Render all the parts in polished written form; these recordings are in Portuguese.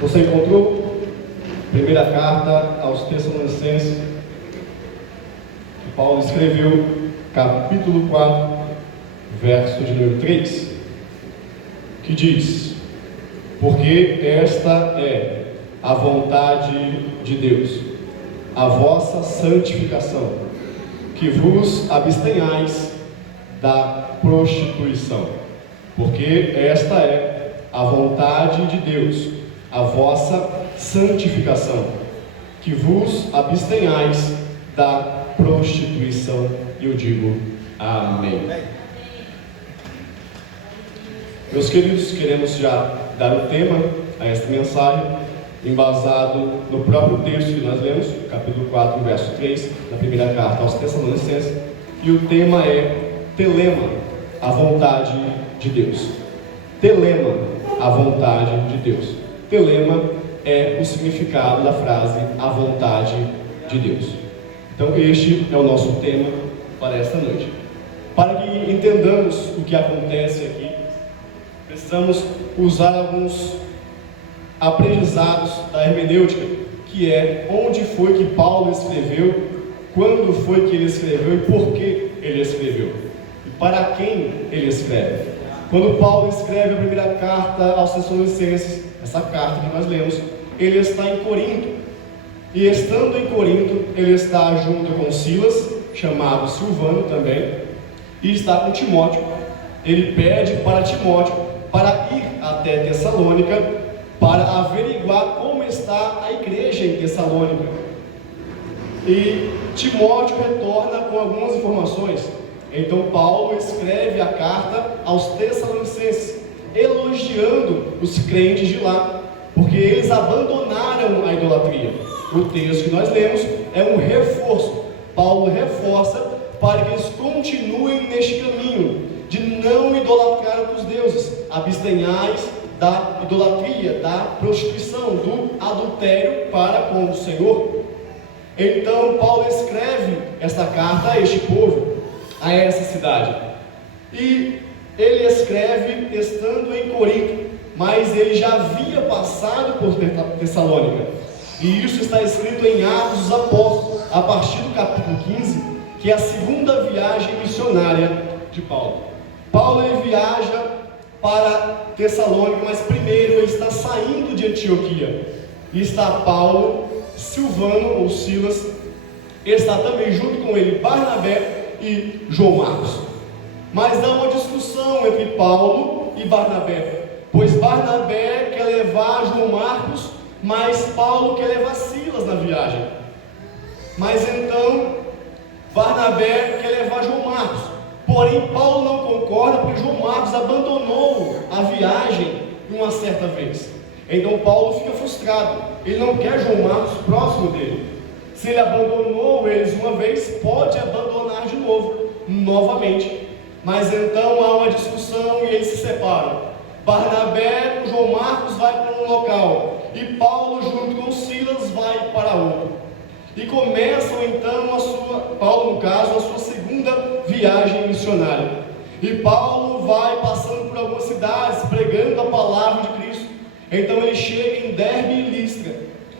Você encontrou? Primeira carta aos Tessalonicenses, que Paulo escreveu, capítulo 4, verso de número 3, que diz: porque esta é a vontade de Deus, a vossa santificação, que vos abstenhais da prostituição. Porque esta é a vontade de Deus, a vossa santificação, que vos abstenhais da prostituição. E eu digo amém. Meus queridos, queremos já dar o tema a esta mensagem, embasado no próprio texto que nós lemos, capítulo 4, verso 3, da primeira carta aos Tessalonicenses, e o tema é telema, a vontade de Deus. Telema, a vontade de Deus. Telema é o significado da frase a vontade de Deus. Então este é o nosso tema para esta noite. Para que entendamos o que acontece aqui, precisamos usar alguns aprendizados da hermenêutica, que é onde foi que Paulo escreveu, quando foi que ele escreveu e por que ele escreveu, e para quem ele escreve. Quando Paulo escreve a primeira carta aos Tessalonicenses, essa carta que nós lemos, ele está em Corinto, e estando em Corinto, ele está junto com Silas, chamado Silvano também, e está com Timóteo. Ele pede para Timóteo para ir até Tessalônica, para averiguar como está a igreja em Tessalônica. E Timóteo retorna com algumas informações. Então Paulo escreve a carta aos Tessalonicenses, elogiando os crentes de lá, porque eles abandonaram a idolatria. O texto que nós lemos é um reforço. Paulo reforça para que eles continuem neste caminho de não idolatrar outros deuses. Abstenhais da idolatria, da prostituição, do adultério para com o Senhor. Então Paulo escreve esta carta a este povo, a essa cidade, e ele escreve estando em Corinto, mas ele já havia passado por Tessalônica, e isso está escrito em Atos dos Apóstolos, a partir do capítulo 15, que é a segunda viagem missionária de Paulo. Paulo ele viaja para Tessalônica, mas primeiro ele está saindo de Antioquia, e está Paulo, Silvano ou Silas, está também junto com ele Barnabé e João Marcos. Mas há uma discussão entre Paulo e Barnabé, pois Barnabé quer levar João Marcos, mas Paulo quer levar Silas na viagem. Mas então Barnabé quer levar João Marcos, porém Paulo não concorda, porque João Marcos abandonou a viagem uma certa vez. Então Paulo fica frustrado, ele não quer João Marcos próximo dele. Se ele abandonou eles uma vez, pode abandonar de novo, novamente. Mas então há uma discussão e eles se separam. Barnabé com João Marcos vai para um local, e Paulo junto com Silas vai para outro. E começam então Paulo no caso, a sua segunda viagem missionária. E Paulo vai passando por algumas cidades, pregando a palavra de Cristo. Então ele chega em Derbe e Listra,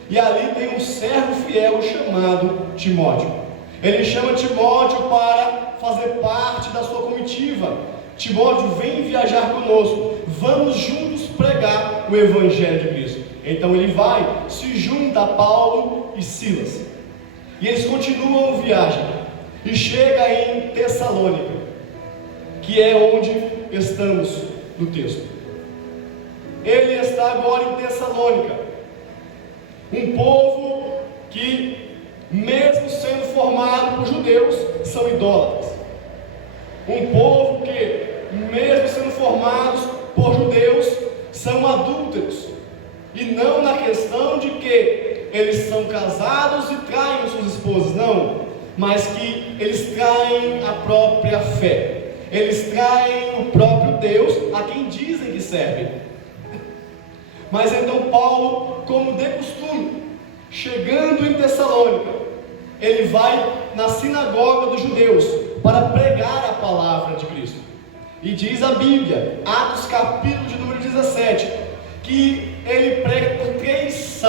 e ali tem um servo fiel chamado Timóteo. Ele chama Timóteo para fazer parte da sua comitiva. Timóteo, vem viajar conosco, vamos juntos pregar o Evangelho de Cristo. Então ele vai, se junta a Paulo e Silas, e eles continuam a viagem, e chega em Tessalônica, que é onde estamos no texto. Ele está agora em Tessalônica, um povo que, mesmo sendo formado por judeus, são idólatras. Um povo que, mesmo sendo formados por judeus, são adúlteros. E não na questão de que eles são casados e traem suas esposas, não, mas que eles traem a própria fé. Eles traem o próprio Deus a quem dizem que servem. Mas então Paulo, como de costume, chegando em Tessalônica, ele vai na sinagoga dos judeus para pregar a palavra de Cristo. E diz a Bíblia, Atos capítulo de número 17, que ele prega por 3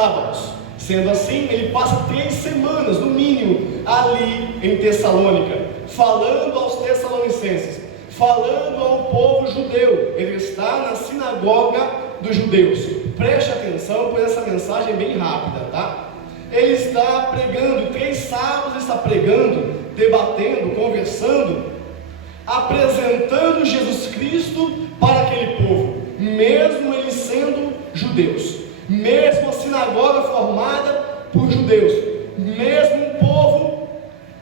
sábados. Sendo assim, ele passa 3 semanas, no mínimo, ali em Tessalônica, falando aos tessalonicenses, falando ao povo judeu. Ele está na sinagoga dos judeus. Preste atenção, pois essa mensagem é bem rápida, tá? Ele está pregando, 3 sábados ele está pregando, debatendo, conversando, apresentando Jesus Cristo para aquele povo, mesmo eles sendo judeus, mesmo a sinagoga formada por judeus, mesmo um povo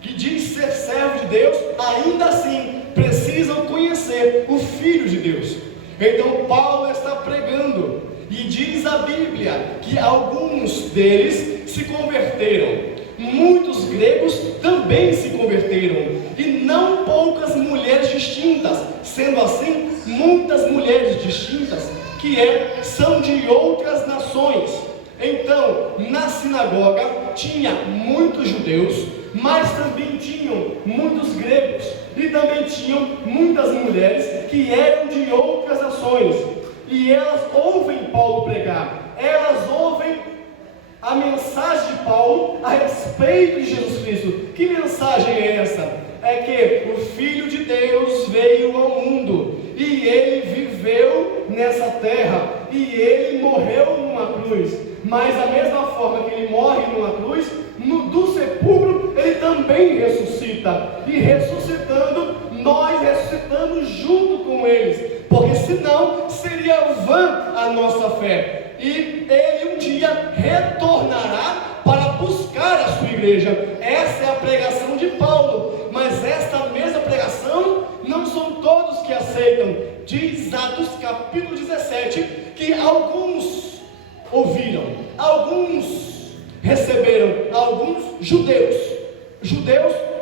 que diz ser servo de Deus, ainda assim precisam conhecer o Filho de Deus. Então Paulo está pregando, e diz a Bíblia que alguns deles se converteram. Muitos gregos também se converteram, e não poucas mulheres distintas, sendo assim, muitas mulheres distintas, que são de outras nações. Então, na sinagoga, tinha muitos judeus, mas também tinham muitos gregos, e também tinham muitas mulheres que eram de outras nações, e elas ouvem Paulo pregar, elas ouvem a mensagem de Paulo a respeito de Jesus Cristo. Que mensagem é essa? É que o Filho de Deus veio ao mundo, e ele viveu nessa terra, e ele morreu numa cruz, mas da mesma forma que ele morre numa cruz, do sepulcro ele também ressuscita, e ressuscitando, nós ressuscitamos junto com eles, porque senão seria vã a nossa fé. E ele um dia retornará para buscar a sua igreja. Essa é a pregação de Paulo, mas esta mesma pregação não são todos que aceitam. Diz Atos capítulo 17 que alguns ouviram, alguns receberam, alguns judeus,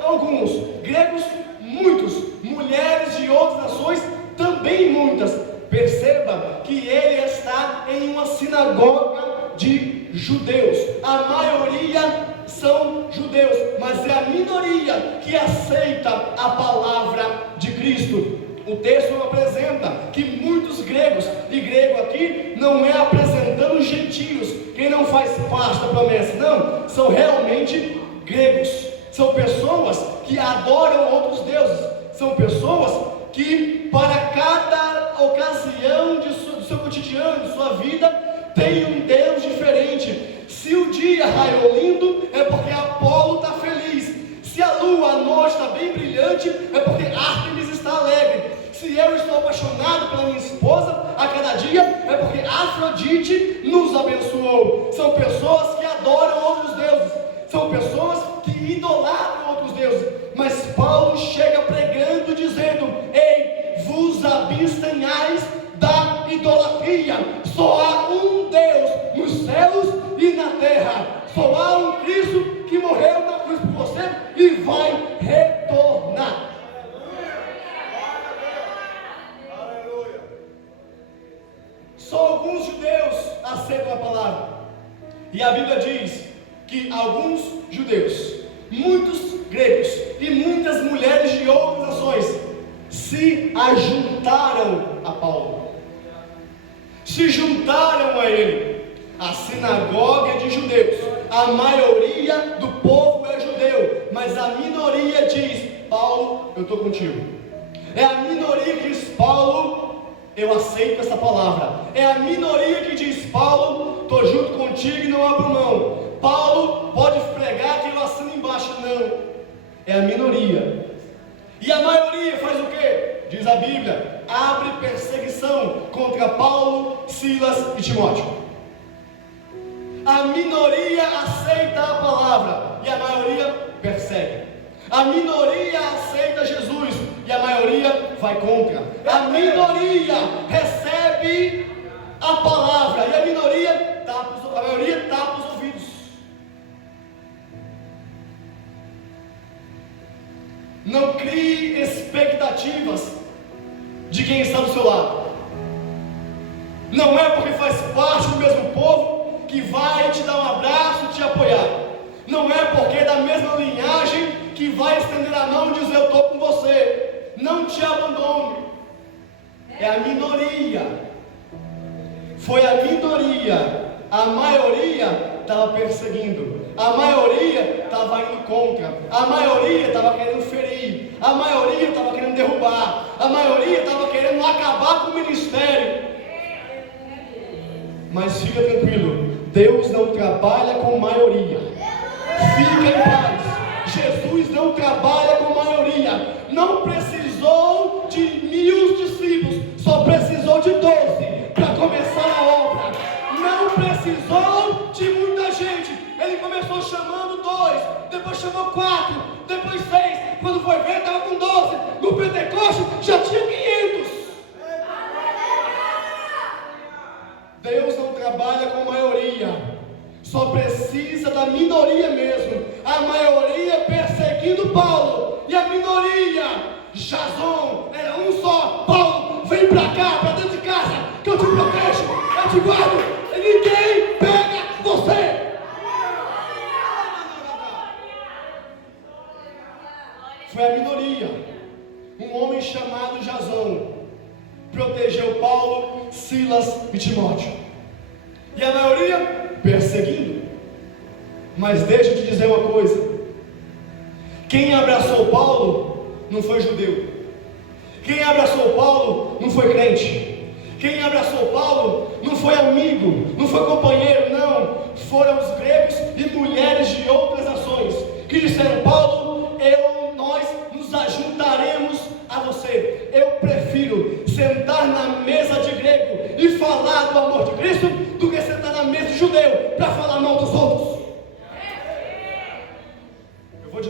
alguns gregos, muitos, mulheres de outras nações também muitas. Perceba que ele está em uma sinagoga de judeus. A maioria são judeus, mas é a minoria que aceita a palavra de Cristo. O texto apresenta que muitos gregos, e grego aqui não é apresentando gentios, quem não faz parte da promessa, não, são realmente gregos, são pessoas que adoram outros deuses, são pessoas que para cada ocasião do seu cotidiano, de sua vida, tem um Deus diferente. Se o dia raiou lindo, é porque Apolo está feliz. Se a lua à noite está bem brilhante, é porque Ártemis está alegre. Se eu estou apaixonado pela minha esposa a cada dia, é porque Afrodite nos abençoou. São pessoas que adoram outros deuses, são pessoas que idolatram outros deuses. Mas Paulo chega pregando, dizendo: ei, vos abstenhais da idolatria. Só há um Deus nos céus e na terra. Só há um Cristo que morreu na cruz por você e vai retornar. Só alguns judeus aceitam a palavra. E a Bíblia diz que alguns judeus, muitos gregos e muitas mulheres de outras nações se ajuntaram a Paulo, se juntaram a ele. A sinagoga é de judeus, a maioria do povo é judeu, mas a minoria diz: Paulo, eu estou contigo. É a minoria que diz: Paulo, eu aceito essa palavra. É a minoria que diz: Paulo, estou junto contigo e não abro mão. Paulo, pode pregar que eu assino embaixo. Não, é a minoria. E a maioria faz o quê? Diz a Bíblia: abre perseguição contra Paulo, Silas e Timóteo. A minoria aceita a palavra e a maioria persegue. A minoria aceita Jesus e a maioria vai contra. A minoria recebe a palavra e a maioria tapa os ouvidos. Não crie expectativas de quem está do seu lado. Não é porque faz parte do mesmo povo que vai te dar um abraço e te apoiar. Não é porque é da mesma linhagem que vai estender a mão e dizer: eu estou com você, não te abandone. É a minoria. Foi a minoria A maioria estava perseguindo, a maioria estava indo contra, a maioria estava querendo ferir, a maioria estava querendo derrubar, a maioria estava querendo acabar com o ministério. Mas fica tranquilo, Deus não trabalha com maioria. Fica em paz. Jesus não trabalha com maioria. Não precisou de 1000 discípulos, só precisou de 12 para começar a obra. Não precisou de muita gente. Ele começou chamando 2, depois chamou 4, depois 6. Quando foi ver, estava com 12. No Pentecoste já tinha 500. Deus não trabalha com maioria, só precisa da minoria mesmo. A maioria perseguindo Paulo e a minoria, Jason, era um só. Paulo, vem pra cá, pra dentro de casa, que eu te protejo, eu te guardo, e ninguém pega você. Foi a minoria. Um homem chamado Jason protegeu Paulo, Silas e Timóteo. E a maioria perseguindo. Mas deixa eu te dizer uma coisa: quem abraçou Paulo não foi judeu. Quem abraçou Paulo não foi crente. Quem abraçou Paulo não foi amigo, não foi companheiro, não. Foram os gregos e mulheres de outras nações que disseram: Paulo, nós nos ajuntaremos a você. Eu prefiro sentar na mesa de grego e falar do amor de Cristo do que sentar na mesa de judeu para falar mal dos outros. Eu vou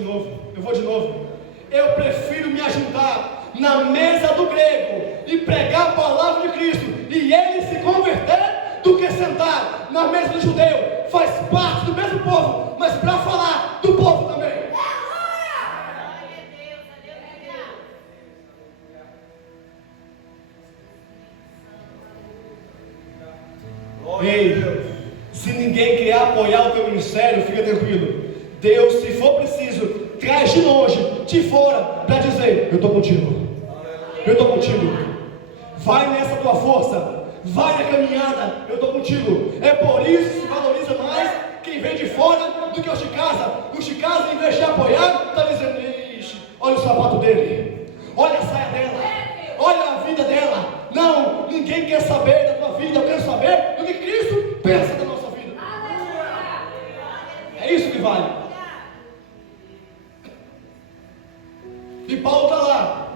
de novo. Eu prefiro me ajuntar na mesa do grego e pregar a palavra de Cristo e ele se converter do que sentar na mesa do judeu. Faz parte do mesmo povo, mas para falar do povo também. Ei, se ninguém quer apoiar o teu ministério, fica tranquilo. Deus, se for preciso, traz de longe, de fora, para dizer: eu estou contigo. Eu estou contigo. Vai nessa tua força, vai na caminhada, eu estou contigo. É por isso que se valoriza mais quem vem de fora do que os de casa. Os de casa, em vez de apoiar, está dizendo: ixi, olha o sapato dele, olha a saia dela, olha a vida dela. Não, ninguém quer saber da tua vida. Eu quero saber do que Cristo pensa da nossa vida. É isso que vale. E Paulo está lá,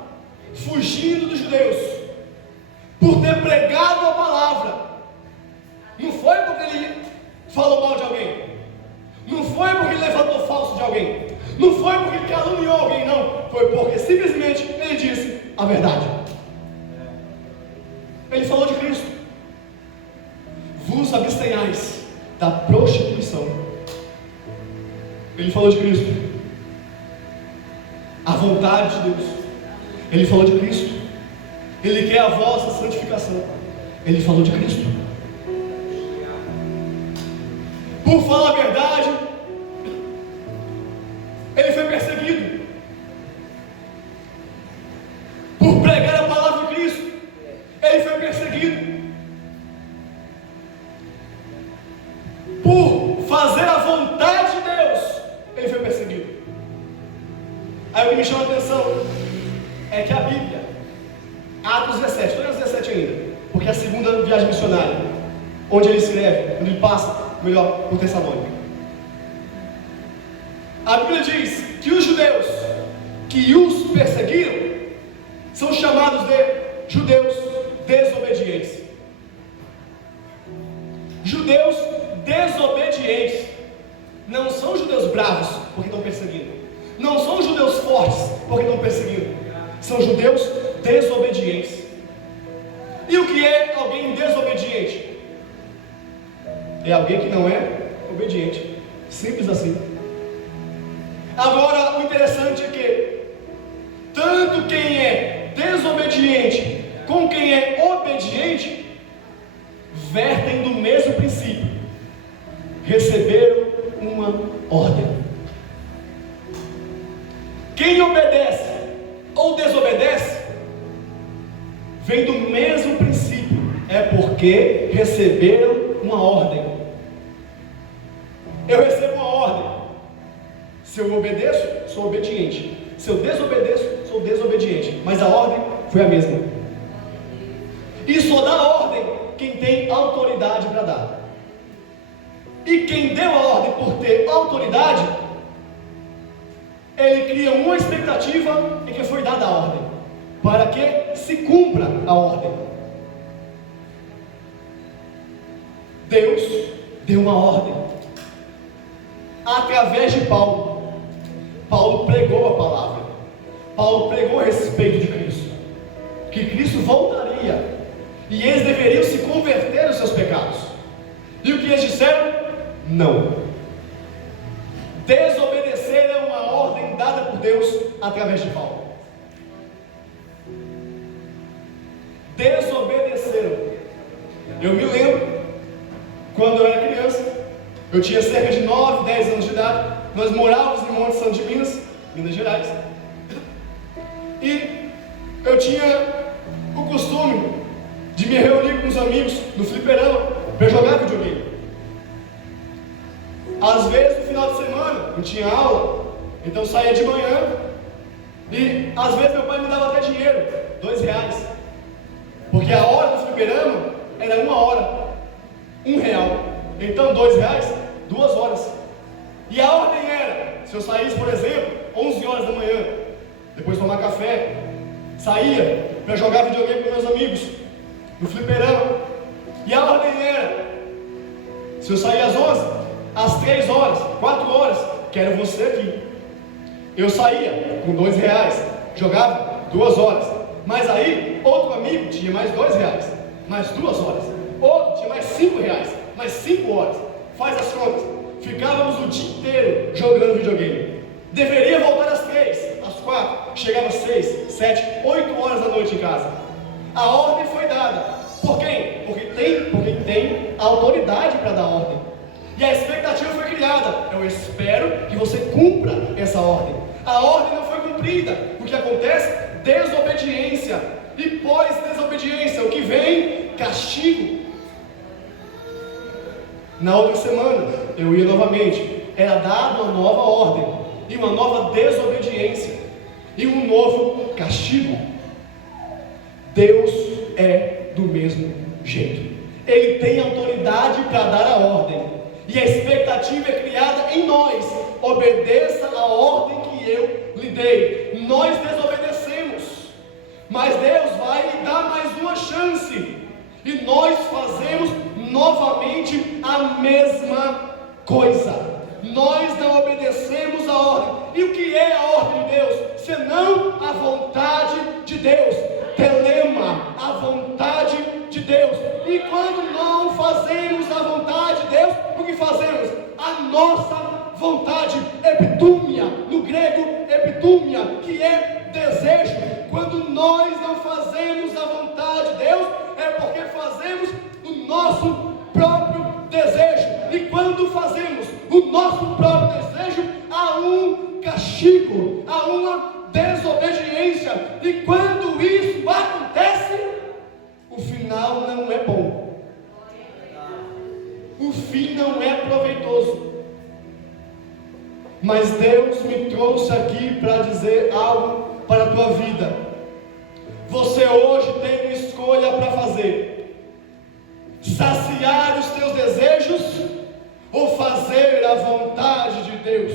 fugindo dos judeus, por ter pregado a palavra. Não foi porque ele falou mal de alguém, não foi porque ele levantou falso de alguém, não foi porque ele caluniou alguém, não. Foi porque simplesmente ele disse a verdade. Ele falou de Cristo. Vos abstenhais da prostituição. Ele falou de Cristo. A vontade de Deus. Ele falou de Cristo. Ele quer a vossa santificação. Ele falou de Cristo. Por falar a verdade, ele foi perseguido. Por pregar a palavra de Cristo, ele foi perseguido. Por fazer a vontade de Deus, ele foi perseguido. Aí o que me chama a atenção é que a Bíblia, Atos 17, estou em Atos 17 ainda, porque é a segunda viagem missionária, onde ele escreve, onde ele passa, melhor, por Tessalônica. A Bíblia diz que os judeus que os perseguiram são chamados de judeus desobedientes. Judeus desobedientes não são judeus bravos porque estão perseguindo, não são judeus fortes porque estão perseguindo, são judeus desobedientes. E o que é alguém desobediente? É alguém que não é obediente, simples assim. Agora, o interessante é que tanto quem é desobediente com quem é obediente vertem do mesmo princípio, receberam uma ordem. Quem obedece ou desobedece vem do mesmo princípio, é porque receberam uma ordem. Eu recebo uma ordem. Se eu obedeço, sou obediente. Se eu desobedeço, sou desobediente. Mas a ordem foi a mesma. E só dá ordem quem tem autoridade para dar. E quem deu a ordem por ter autoridade, ele cria uma expectativa em que foi dada a ordem, para que se cumpra a ordem. Deus deu uma ordem através de Paulo. Paulo pregou a palavra. Paulo pregou a respeito de Cristo, que Cristo voltaria e eles deveriam se converter dos seus pecados. E o que eles disseram? Não. Desobedecer é uma ordem dada por Deus através de Paulo. Desobedeceram. Eu me lembro, quando eu era criança, eu tinha cerca de 9, 10 anos de idade. Nós morávamos em Monte Santo de Minas, Minas Gerais. E eu tinha o costume de me reunir com os amigos no fliperama para jogar videogame. Às vezes no final de semana não tinha aula, então eu saía de manhã e às vezes meu pai me dava até dinheiro, R$2, porque a hora do fliperama era 1 hora, R$1. Então R$2, 2 horas. E a ordem era, se eu saísse, por exemplo, 11 horas da manhã, depois de tomar café, saía para jogar videogame com meus amigos no fliperama. E a ordem era, se eu sair às 11, às 3 horas, 4 horas, quero você aqui. Eu saía com R$2, jogava 2 horas. Mas aí, outro amigo tinha mais R$2, mais 2 horas. Outro tinha mais R$5, mais 5 horas. Faz as contas. Ficávamos o dia inteiro jogando videogame. Deveria voltar às 3, às 4, chegava às 6, 7, 8 horas da noite em casa. A ordem foi dada. Por quem? Porque tem a autoridade para dar ordem. E a expectativa foi criada. Eu espero que você cumpra essa ordem. A ordem não foi cumprida. O que acontece? Desobediência. E pós-desobediência, o que vem? Castigo. Na outra semana, eu ia novamente. Era dada uma nova ordem, e uma nova desobediência, e um novo castigo. Deus é do mesmo jeito. Ele tem autoridade para dar a ordem, e a expectativa é criada em nós. Obedeça a ordem que eu lhe dei. Nós desobedecemos, mas Deus vai lhe dar mais uma chance, e nós fazemos novamente a mesma coisa. Nós não obedecemos a ordem. E o que é a ordem de Deus? Senão a vontade de Deus. Telema, a vontade de Deus. E quando não fazemos a vontade de Deus, o que fazemos? A nossa vontade, epitúmia, no grego epitúmia, que é desejo. Quando nós não fazemos a vontade de Deus, é porque fazemos o nosso próprio desejo. E quando fazemos o nosso próprio desejo, há um castigo, há uma desobediência. E quando isso acontece, o final não é bom. O fim não é proveitoso. Mas Deus me trouxe aqui para dizer algo para a tua vida. Você hoje tem uma escolha para fazer: saciar os teus desejos ou fazer a vontade de Deus.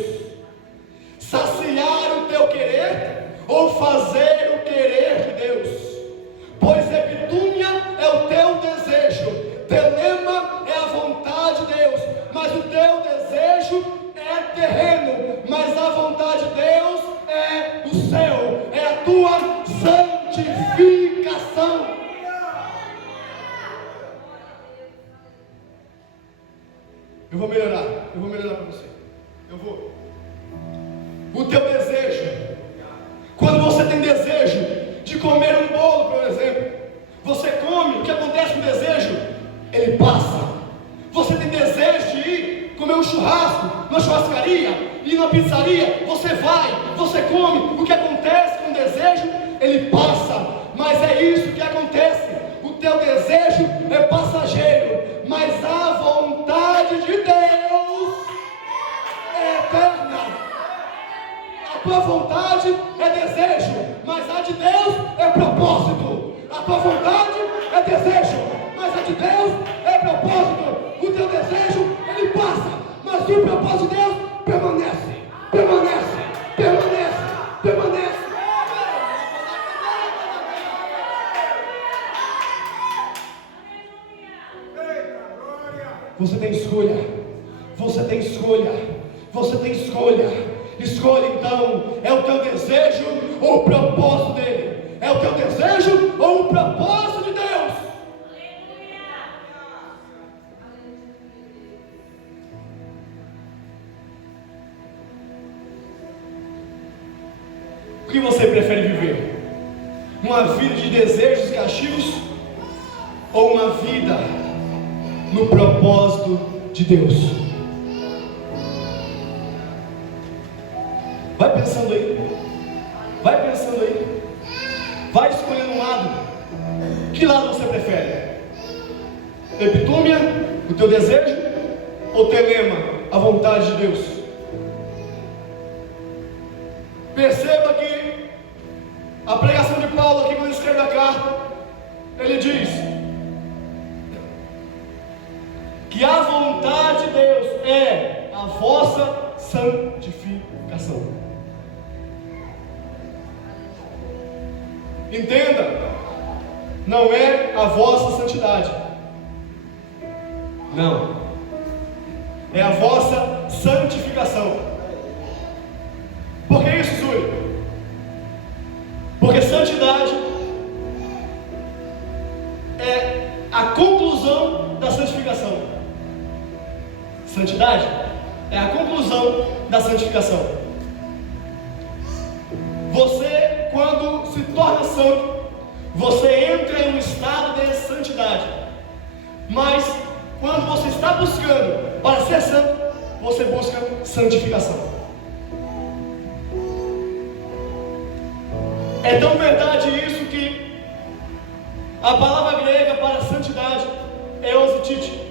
Saciar o teu querer ou fazer o querer de Deus. Pois epitúmia é o teu desejo, telema é a vontade de Deus. Mas o teu desejo é terreno, mas a vontade de Deus é o céu, é a tua santificação. Eu vou melhorar para você. O teu desejo, quando você tem desejo de comer um bolo, por exemplo, você come, o que acontece com o desejo? Ele passa. Você tem desejo de ir comer um churrasco, numa churrascaria, ir numa pizzaria, você vai, você come, o que acontece com o desejo? Ele passa. Mas é isso que acontece. O teu desejo é passageiro, mas a vontade de Deus tua vontade é desejo, mas a de Deus é propósito. A tua vontade é desejo, mas a de Deus é propósito. O teu desejo, ele passa, mas o propósito de Deus permanece, permanece, permanece, permanece. Você tem escolha, você tem escolha, você tem escolha. Escolha então, é o teu desejo ou o propósito dele? É o teu desejo ou o propósito de Deus? O que você prefere viver? Uma vida de desejos castigos ou uma vida no propósito de Deus? Vai pensando aí, vai pensando aí, vai escolhendo um lado. Que lado você prefere? Epitúmia, o teu desejo, ou telema, a vontade de Deus? Perceba que a pregação de Paulo aqui, quando ele escreve a carta, ele diz que a vontade de Deus é a vossa santificação. Entenda, não é a vossa santidade, não, é a vossa santificação. Por que isso, Zúlio? Porque santidade é a conclusão da santificação. Santidade é a conclusão da santificação. Você, quando se torna santo, você entra em um estado de santidade. Mas quando você está buscando para ser santo, você busca santificação. É tão verdade isso que a palavra grega para santidade é ositite.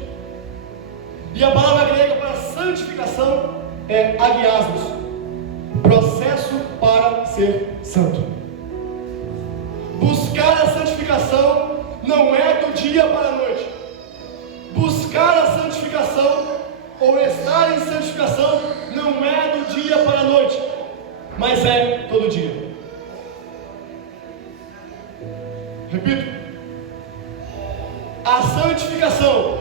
E a palavra grega para santificação é agiasmos, processo para ser santo. Buscar a santificação não é do dia para a noite. Buscar a santificação ou estar em santificação não é do dia para a noite, mas é todo dia. Repito, a santificação,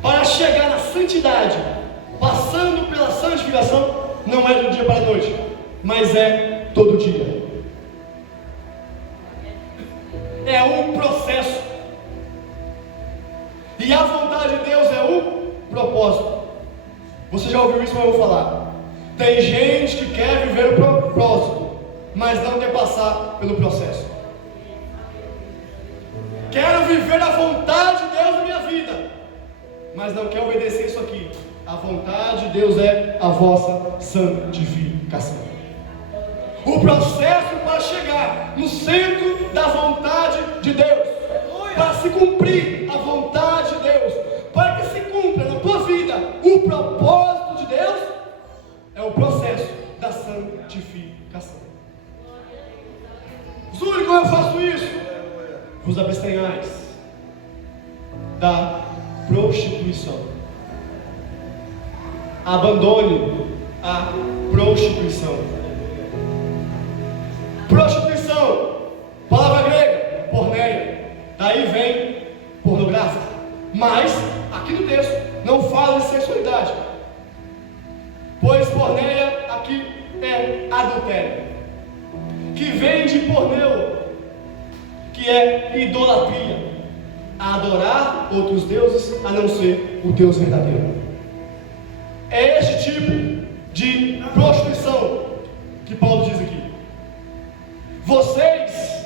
para chegar na santidade, passando pela santificação, não é do dia para a noite, mas é todo dia. É um processo. E a vontade de Deus é o propósito. Você já ouviu isso, mas eu vou falar. Tem gente que quer viver o propósito, mas não quer passar pelo processo. Quero viver a vontade de Deus na minha vida, mas não quer obedecer isso aqui. A vontade de Deus é a vossa santificação. O processo para chegar no centro da vontade de Deus, para se cumprir a vontade de Deus, para que se cumpra na tua vida o propósito de Deus, é o processo da santificação. Zúlio, como eu faço isso? Vos abstenhais da prostituição. Abandone a prostituição. Prostituição, palavra grega, porneia, daí vem pornográfico. Mas, aqui no texto, não fala de sexualidade, pois porneia aqui é adultério, que vem de porneu, que é idolatria, adorar outros deuses a não ser o Deus verdadeiro. É este tipo de prostituição que Paulo diz aqui. Vocês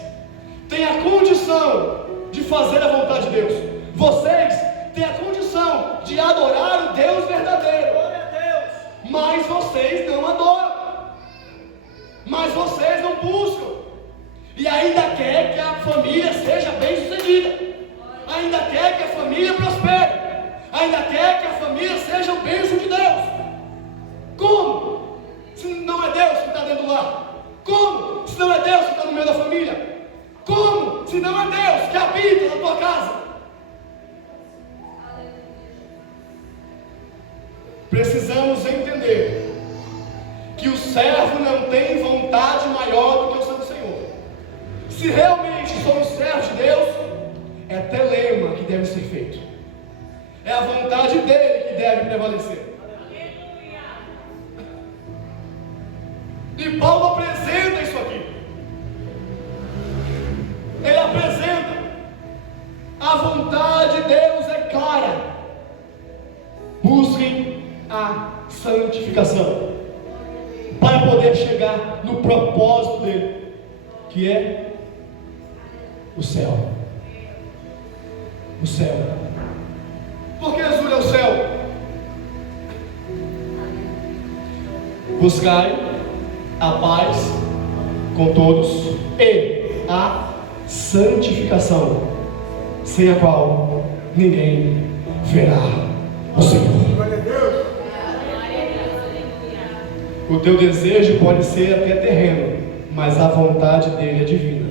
têm a condição de fazer a vontade de Deus. Vocês têm a condição de adorar o Deus verdadeiro. Glória a Deus. Mas vocês não adoram. Mas vocês não buscam. E ainda quer que a família seja bem sucedida. Ainda quer que a família prospere. Ainda quer que a família seja o bênção de Deus. Como? Se não é Deus, precisamos entender que o servo não tem vontade maior do que o seu Senhor. Se realmente somos servos de Deus, é telema que deve ser feito, é a vontade dele que deve prevalecer. E Paulo apresenta isso aqui. Ele apresenta: a vontade de Deus é clara. Busquem a santificação para poder chegar no propósito dele, que é o céu. O céu. Por que azul é o céu? Buscai a paz com todos e a santificação, sem a qual ninguém verá o Senhor. O teu desejo pode ser até terreno, mas a vontade dele é divina.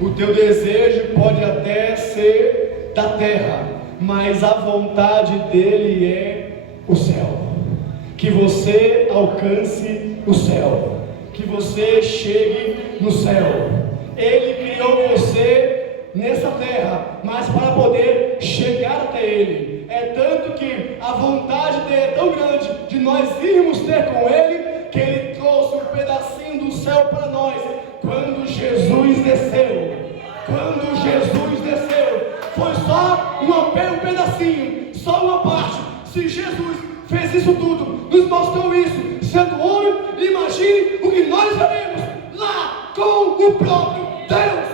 O teu desejo pode até ser da terra, mas a vontade dele é o céu. Que você alcance o céu, que você chegue no céu. Ele criou você nessa terra, mas para poder chegar até ele. É tanto que a vontade dele é tão grande de nós irmos ter com ele, que ele trouxe um pedacinho do céu para nós. Quando Jesus desceu, foi só um pedacinho, só uma parte. Se Jesus fez isso tudo, nos mostrou isso, sendo homem, imagine o que nós veremos lá com o próprio Deus.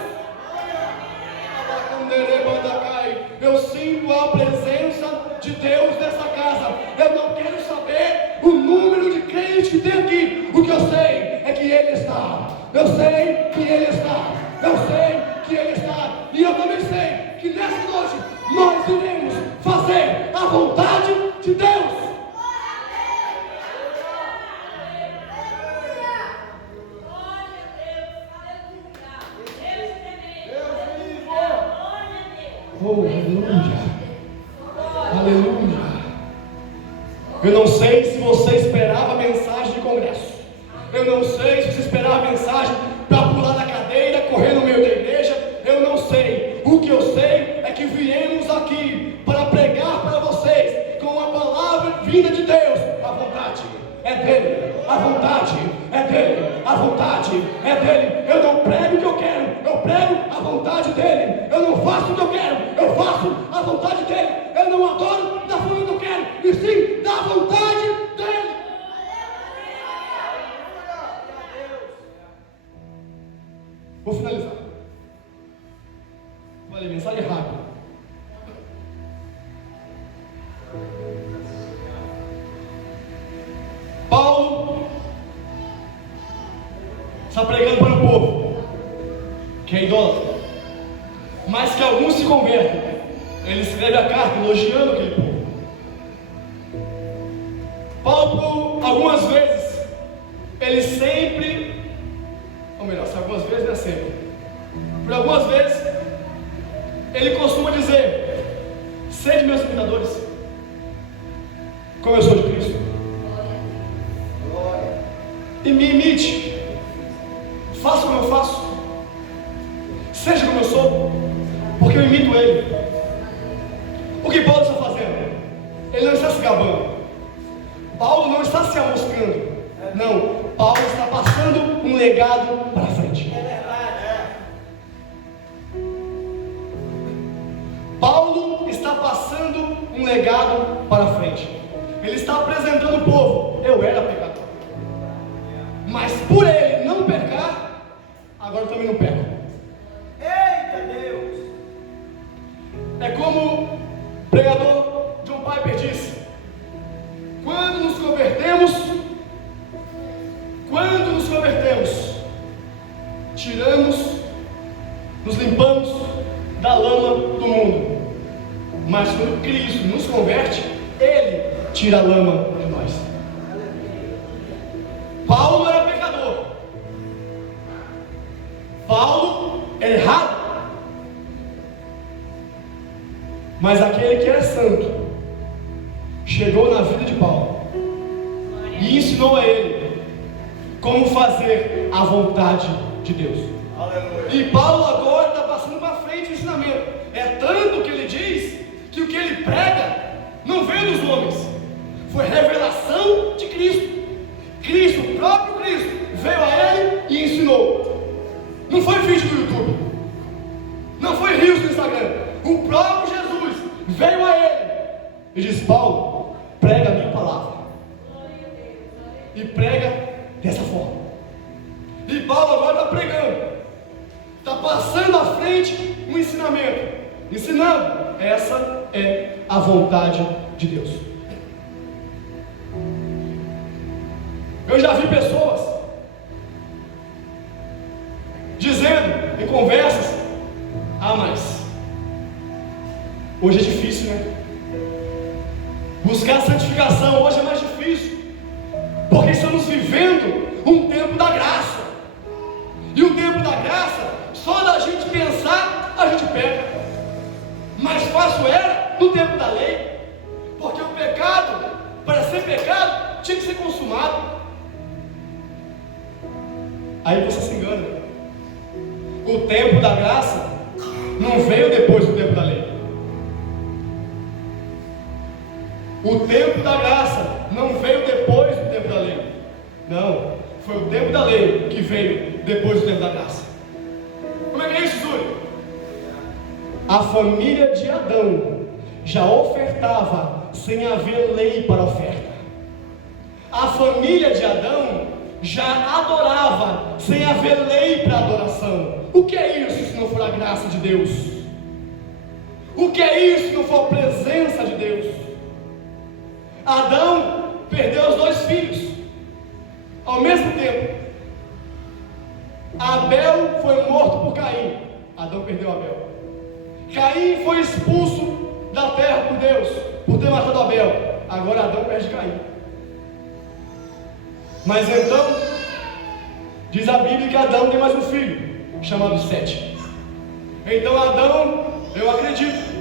Eu sinto a presença de Deus nessa casa. Eu não quero saber o número de crentes que tem aqui. O que eu sei é que Ele está. Eu sei que Ele está. Eu sei que Ele está. E eu também sei que nessa noite nós iremos fazer a vontade de Deus. Oh, aleluia, aleluia. Eu não sei se você esperava a mensagem de congresso. Eu não sei se você esperava a mensagem para pular da cadeira, correr no meio da igreja. Eu não sei. O que eu sei é que viemos aqui para pregar para vocês com a palavra vinda de Deus. A vontade é dele, a vontade é dele, a vontade é dele. Eu não prego o que eu quero, eu prego a vontade dele. Eu não faço o que eu quero, eu faço a vontade dele. Eu não adoro da forma que eu quero, e sim da vontade dele. Vou finalizar. Olha, mensagem rápida. Paulo está pregando para o povo que é idólatra, mas que alguns se convertem. Ele escreve a carta elogiando aquele povo. Paulo, algumas vezes, ele sempre, ou melhor, se algumas vezes não é sempre, por algumas vezes, ele costuma dizer: sede meus imitadores, como eu sou de Cristo. E me imite, faça como eu faço, seja como eu sou, porque eu imito ele. O que Paulo está fazendo? Ele não está se gabando, Paulo não está se amoscando, não, Paulo está passando um legado para frente. Paulo está passando um legado para frente. Ele está apresentando o povo: eu era pecador, mas por ele não pecar, agora eu também não peco. Eita Deus! É como o pregador John Piper disse: quando nos convertemos, tiramos, nos limpamos da lama do mundo. Mas quando Cristo nos converte, Ele tira a lama de nós. Paulo era pecador, Paulo era errado, mas aquele que era santo chegou na vida de Paulo e ensinou a ele como fazer a vontade de Deus. Aleluia. E Paulo agora está passando para frente o ensinamento. É tanto que ele diz que o que ele prega não veio dos homens, foi revelação de Cristo. Cristo, o próprio Cristo, veio a ele e ensinou. Não foi vídeo do YouTube, não foi rios do Instagram. O próprio Jesus veio a ele e disse: Paulo, prega a minha palavra. E prega dessa forma. E Paulo agora está pregando, está passando à frente um ensinamento, ensinando. Essa é a vontade de Deus. Eu já vi pessoas dizendo em conversas: mas hoje é difícil, né? Buscar santificação hoje é mais difícil, porque estamos vivendo um tempo da graça. E o tempo da graça, só da gente pensar, a gente peca. Mais fácil era no tempo da lei, porque o pecado, para ser pecado, tinha que ser consumado. Aí você se engana. O tempo da graça não veio depois do tempo da lei. O tempo da graça não veio depois do tempo da lei. Não, foi o tempo da lei que veio depois do tempo da graça. Como é que é isso, Zúlio? A família de Adão já ofertava sem haver lei para oferta. A família de Adão já adorava sem haver lei para adoração. O que é isso se não for a graça de Deus? O que é isso se não for a presença de Deus? Adão perdeu os 2 filhos ao mesmo tempo. Abel foi morto por Caim. Adão perdeu Abel. Caim foi expulso da terra por Deus por ter matado Abel. Agora Adão perde Caim. Mas então diz a Bíblia que Adão tem mais um filho chamado Sete. Então Adão, eu acredito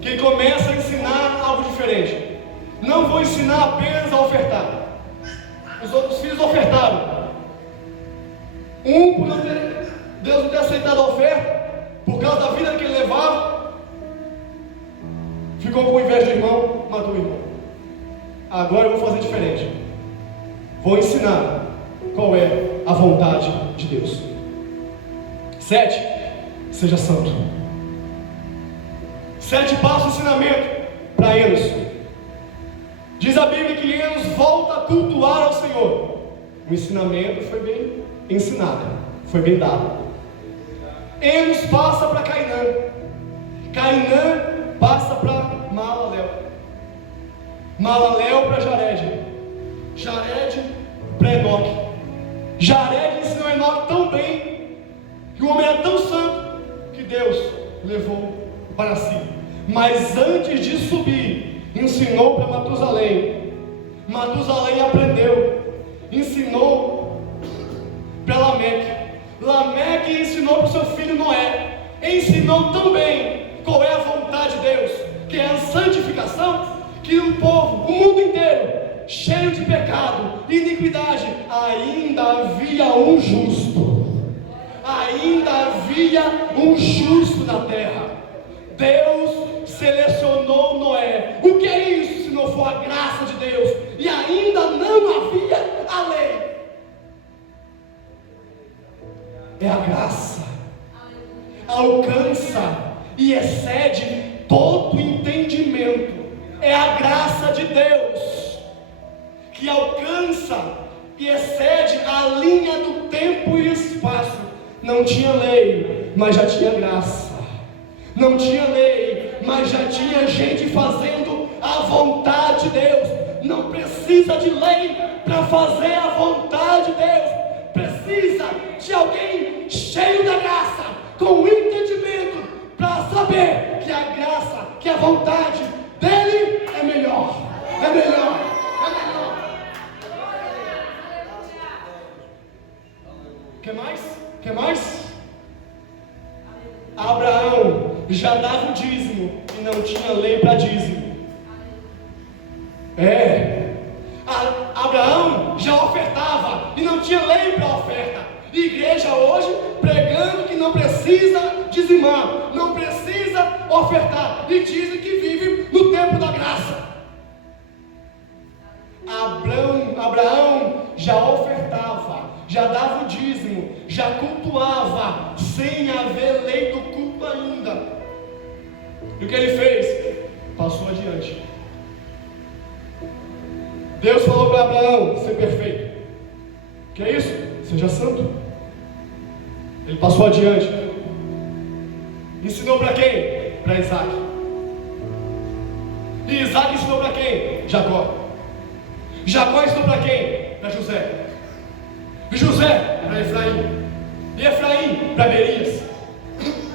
que começa a ensinar algo diferente. Não vou ensinar apenas a ofertar. Os outros filhos ofertaram. Um, por Deus não ter aceitado a oferta, por causa da vida que ele levava, ficou com inveja do irmão, matou o irmão. Agora eu vou fazer diferente. Vou ensinar qual é a vontade de Deus. 7. Seja santo. 7 passa o ensinamento para Enos. Diz a Bíblia que Enos volta a cultuar ao Senhor. O ensinamento foi bem ensinado, foi bem dado. Enos passa para Cainã. Cainã passa para Maalalel. Maalalel para Jared. Jared para Enoque. Jared ensinou Enoque tão bem que o homem era tão santo que Deus levou para si. Mas antes de subir, ensinou para Matusalém. Matusalém aprendeu, ensinou para Lameque. Lameque ensinou para o seu filho Noé. Ensinou também qual é a vontade de Deus, que é a santificação, que o povo, o mundo inteiro, cheio de pecado e iniquidade, ainda havia um justo. Ainda havia um justo na terra. Deus selecionou Noé. O que é isso se não for a graça de Deus? E ainda não havia a lei. É a graça. Alcança e excede todo entendimento. É a graça de Deus que alcança e excede a linha do tempo e espaço. Não tinha lei, mas já tinha graça. Não tinha lei, mas já tinha gente fazendo a vontade de Deus. Não precisa de lei para fazer a vontade de Deus. Precisa de alguém cheio da graça, com entendimento, para saber que a graça, que a vontade dele é melhor. É melhor. É melhor. Quer mais? Quer mais? Abraão já dava o dízimo e não tinha lei para dízimo. Abraão já ofertava e não tinha lei para oferta. Igreja hoje pregando que não precisa dizimar, não precisa ofertar, e dizem que vive no tempo da graça. Abraão já ofertava, já dava o dízimo, já cultuava, sem haver lei do culto ainda. E o que ele fez? Passou adiante. Deus falou para Abraão ser perfeito. Que é isso? Seja santo. Ele passou adiante. Ensinou para quem? Para Isaac. E Isaac ensinou para quem? Jacó. Jacó ensinou para quem? Para José. E José para Efraim. E Efraim para Berias.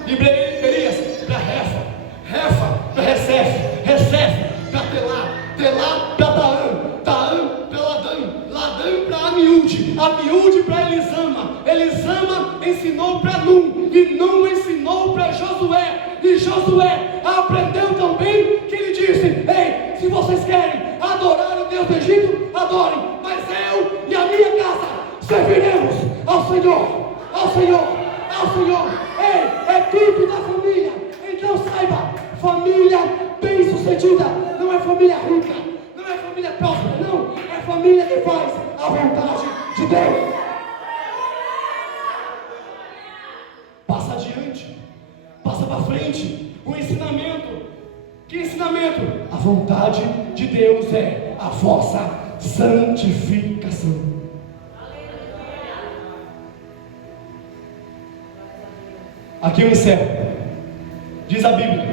E Berias para Refa. Refa para Recef. Recef para Telá. Telá para Taã. Taã para Ladã. Ladã para Amiúde. Amiúde para Elisama. Elisama ensinou para Num. E Num ensinou para Josué. E Josué aprendeu também que ele disse: ei, se vocês querem adorar o Deus do Egito, adorem, mas eu e a minha casa serviremos ao Senhor, ao Senhor, ao Senhor. Ei, é culto da família. Então saiba, família bem sucedida não é família rica, não é família próspera, não, é família que faz a vontade de Deus. Passa adiante, passa para frente, o ensinamento. Que ensinamento? A vontade de Deus é a vossa santificação. Aqui eu encerro. Diz a Bíblia: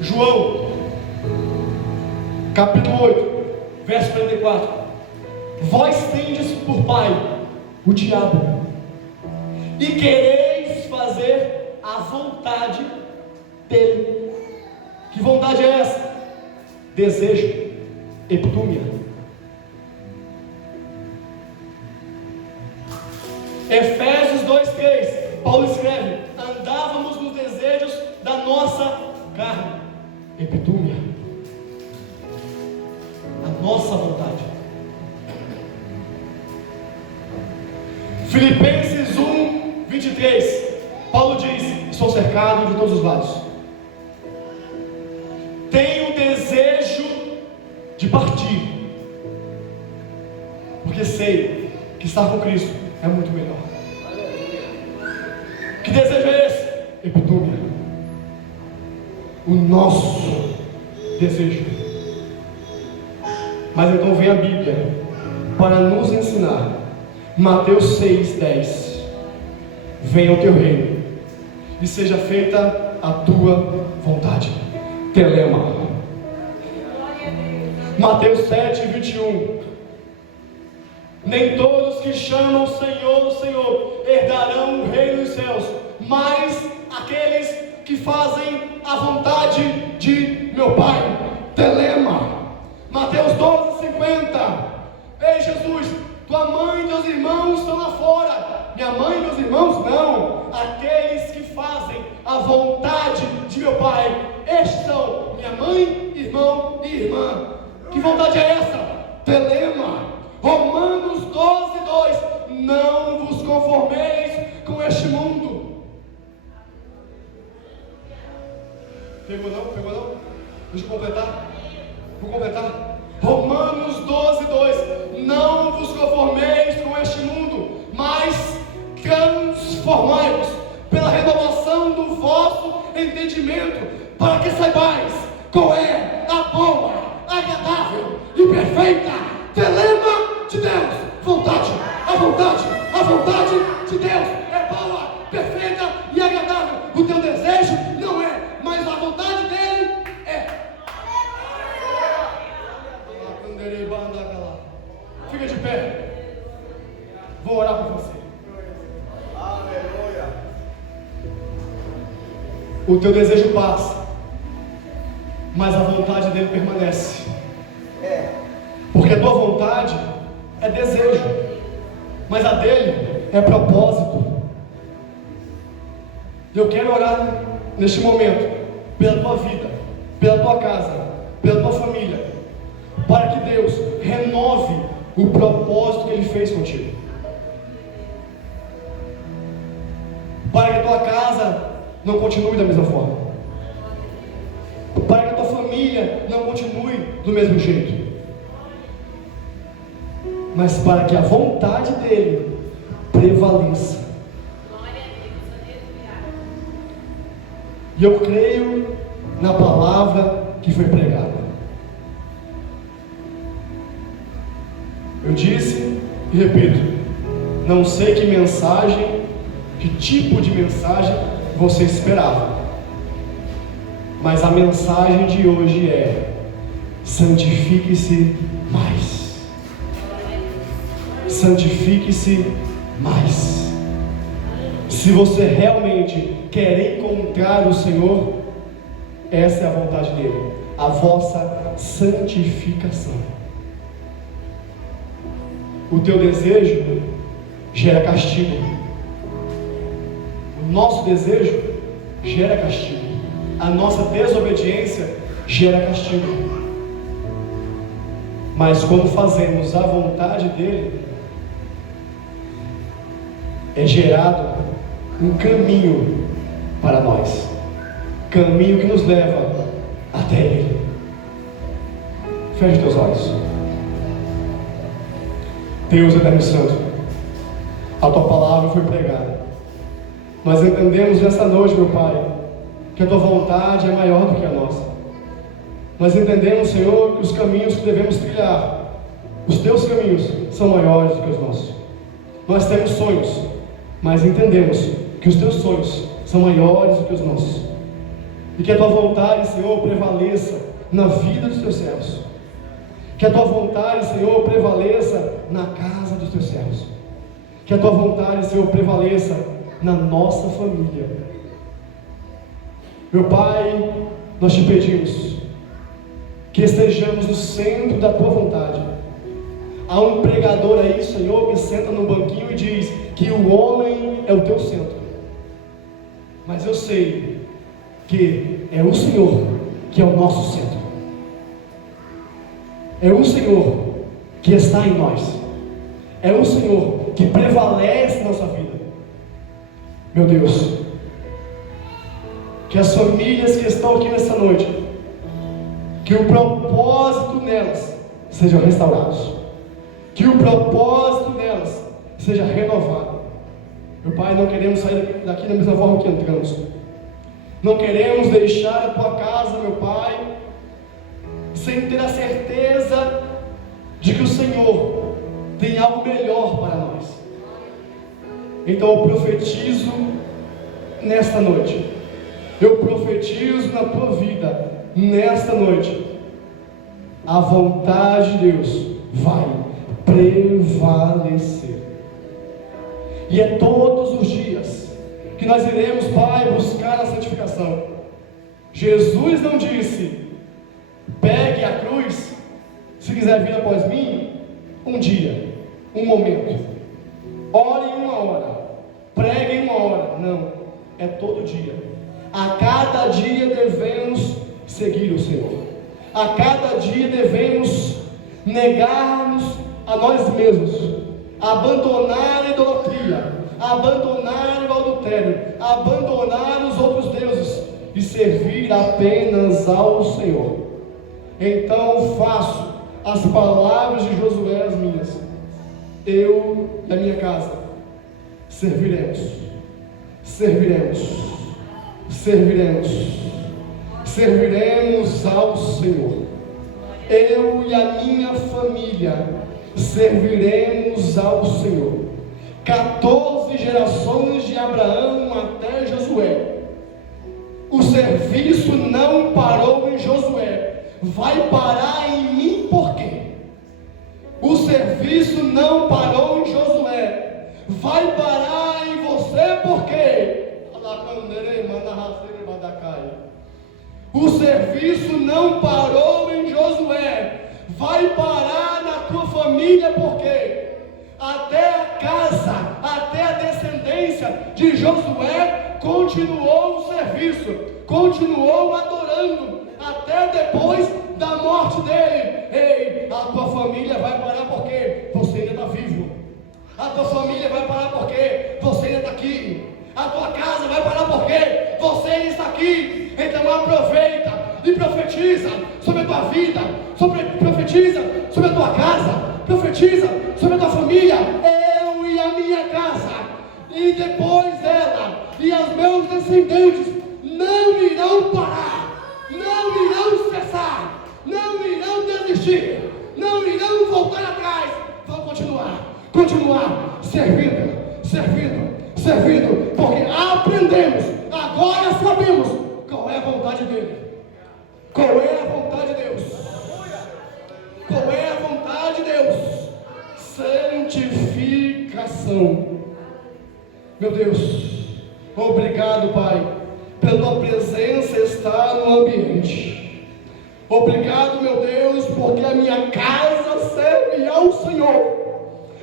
João, capítulo 8, verso 44. Vós tendes por pai o diabo, e quereis fazer a vontade dele. Que vontade é essa? Desejo, epitúmia. Efésios 2:3, Paulo escreve: andávamos nos desejos da nossa carne, epitúmia, a nossa vontade. Filipenses 1:23, Paulo diz: estou cercado de todos os lados, tenho desejo de partir, porque sei que estar com Cristo é muito melhor. Que desejo é esse? Epitúmia, o nosso desejo. Mas então vem a Bíblia para nos ensinar. Mateus 6:10. Venha o teu reino e seja feita a tua vontade. Telema. Mateus 7:21. Nem todos que chamam Senhor, Senhor, herdarão o reino dos céus, mas aqueles que fazem a vontade de meu Pai. Telema. Mateus 12:50. Ei, Jesus, tua mãe e teus irmãos estão lá fora. Minha mãe e meus irmãos não. Aqueles que fazem a vontade de meu Pai, estes são minha mãe, irmão e irmã. Que vontade é essa? Telema. Romanos 12:2. Não vos conformeis com este mundo. Pegou não? Pegou não? Deixa eu completar. Vou completar. Romanos 12:2. Não vos conformeis com este mundo, mas transformai-vos pela renovação do vosso entendimento, para que saibais qual é a boa, agradável e perfeita telema de Deus. Vontade, a vontade de Deus é boa, perfeita e agradável. O teu desejo não é, mas a vontade dele é. Fica de pé. Vou orar por você. Aleluia. O teu desejo passa, mas a vontade dele permanece. Porque a tua vontade é desejo, mas a dele é propósito. Eu quero orar neste momento pela tua vida, pela tua casa, pela tua família, para que Deus renove o propósito que Ele fez contigo, para que a tua casa não continue da mesma forma, para que a tua família não continue do mesmo jeito, mas para que a vontade dEle prevaleça. E eu creio na palavra que foi pregada. Eu disse e repito, não sei que mensagem, que tipo de mensagem você esperava, mas a mensagem de hoje é: santifique-se mais. Santifique-se mais. Se você realmente quer encontrar o Senhor, essa é a vontade dele, a vossa santificação. O teu desejo gera castigo. O nosso desejo gera castigo. A nossa desobediência gera castigo. Mas quando fazemos a vontade dele, é gerado um caminho para nós, caminho que nos leva até Ele. Feche teus olhos. Deus Eterno e Santo, a tua palavra foi pregada. Nós entendemos nessa noite, meu Pai, que a tua vontade é maior do que a nossa. Nós entendemos, Senhor, que os caminhos que devemos trilhar, os teus caminhos, são maiores do que os nossos. Nós temos sonhos, mas entendemos que os teus sonhos são maiores do que os nossos, e que a tua vontade, Senhor, prevaleça na vida dos teus servos, que a tua vontade, Senhor, prevaleça na casa dos teus servos, que a tua vontade, Senhor, prevaleça na nossa família. Meu Pai, nós te pedimos que estejamos no centro da tua vontade. Há um pregador aí, Senhor, que senta no banquinho e diz que o homem é o teu centro, mas eu sei que é o Senhor que é o nosso centro, é o Senhor que está em nós, é o Senhor que prevalece na nossa vida. Meu Deus, que as famílias que estão aqui nessa noite, que o propósito nelas sejam restaurados, que o propósito delas seja renovado. Meu Pai, não queremos sair daqui da mesma forma que entramos. Não queremos deixar a tua casa, meu Pai, sem ter a certeza de que o Senhor tem algo melhor para nós. Então eu profetizo nesta noite, eu profetizo na tua vida nesta noite, a vontade de Deus vai prevalecer. E é todos os dias que nós iremos, Pai, buscar a santificação. Jesus não disse: pegue a cruz, se quiser vir após mim, um dia, um momento, ore em uma hora, pregue em uma hora. Não, é todo dia. A cada dia devemos seguir o Senhor. A cada dia devemos negar-nos a nós mesmos, abandonar a idolatria, abandonar o adultério, abandonar os outros deuses e servir apenas ao Senhor. Então faço as palavras de Josué as minhas. Eu e a minha casa serviremos, serviremos, serviremos, serviremos ao Senhor. Eu e a minha família serviremos ao Senhor. 14 gerações de Abraão até Josué. O serviço não parou em Josué. Vai parar em mim por quê? O serviço não parou em Josué. Vai parar em você por quê? O serviço não parou em Josué. Vai parar na tua família por quê? Até a casa, até a descendência de Josué continuou o serviço. continuou adorando até depois da morte dele. Ei, a tua família vai parar porque você ainda está vivo. A tua família vai parar porque você ainda está aqui. A tua casa vai parar porque você ainda está aqui. Então aproveita e profetiza sobre a tua vida, profetiza sobre a tua casa, profetiza sobre a tua família. Eu e a minha casa, e depois dela, e os meus descendentes não irão parar, não irão cessar, não irão desistir, não irão voltar atrás, vão continuar servindo, porque aprendemos, agora sabemos qual é a vontade dele. Qual é a vontade de Deus? Qual é a vontade de Deus? Santificação. Meu Deus, obrigado, Pai, pela tua presença estar no ambiente. Obrigado, meu Deus, porque a minha casa serve ao Senhor.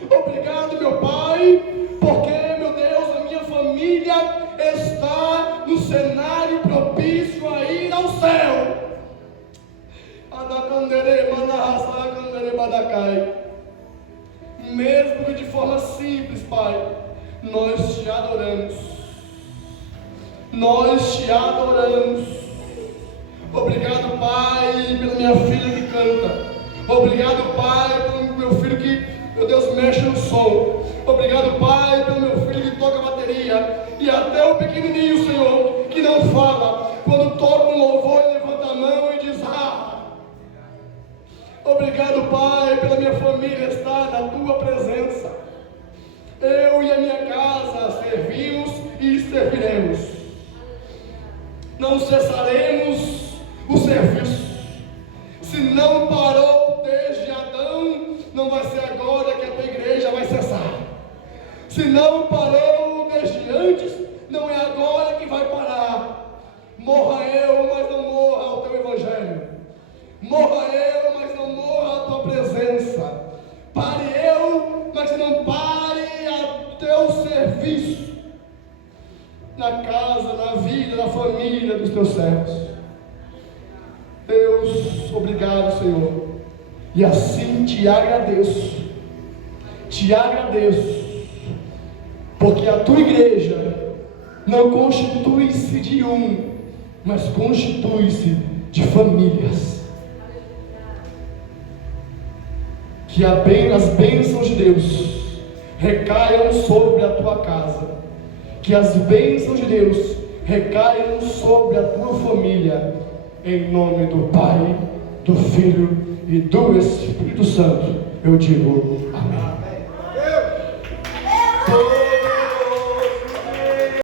Obrigado, meu Pai, porque, meu Deus, a minha família está no cenário propício a ir ao céu. Mesmo que de forma simples, Pai, nós te adoramos. Nós te adoramos. Obrigado, Pai, pela minha filha que canta. Obrigado, Pai, pelo meu filho que, meu Deus, mexe no som. Obrigado, Pai, pelo meu filho que toca bateria. E até o pequenininho, Senhor, que não fala, quando toca um louvor, ele levanta a mão e diz: ah. Obrigado, Pai, pela minha família estar na tua presença. Eu e a minha casa servimos e serviremos. Não cessaremos o serviço. Se não parou desde Adão, não vai ser agora que a tua igreja vai cessar. Se não parou desde antes, não é agora que vai parar. Morra eu, mas não morra o teu evangelho. Morra eu, mas não morra a tua presença. Pare eu, mas não pare a teu serviço. Na casa, na vida, na família dos teus servos. Deus, obrigado, Senhor. E assim te agradeço. Te agradeço. Porque a tua igreja não constitui-se de um, mas constitui-se de famílias. Que as bênçãos de Deus recaiam sobre a tua casa. Que as bênçãos de Deus recaiam sobre a tua família. Em nome do Pai, do Filho e do Espírito Santo, eu digo amém.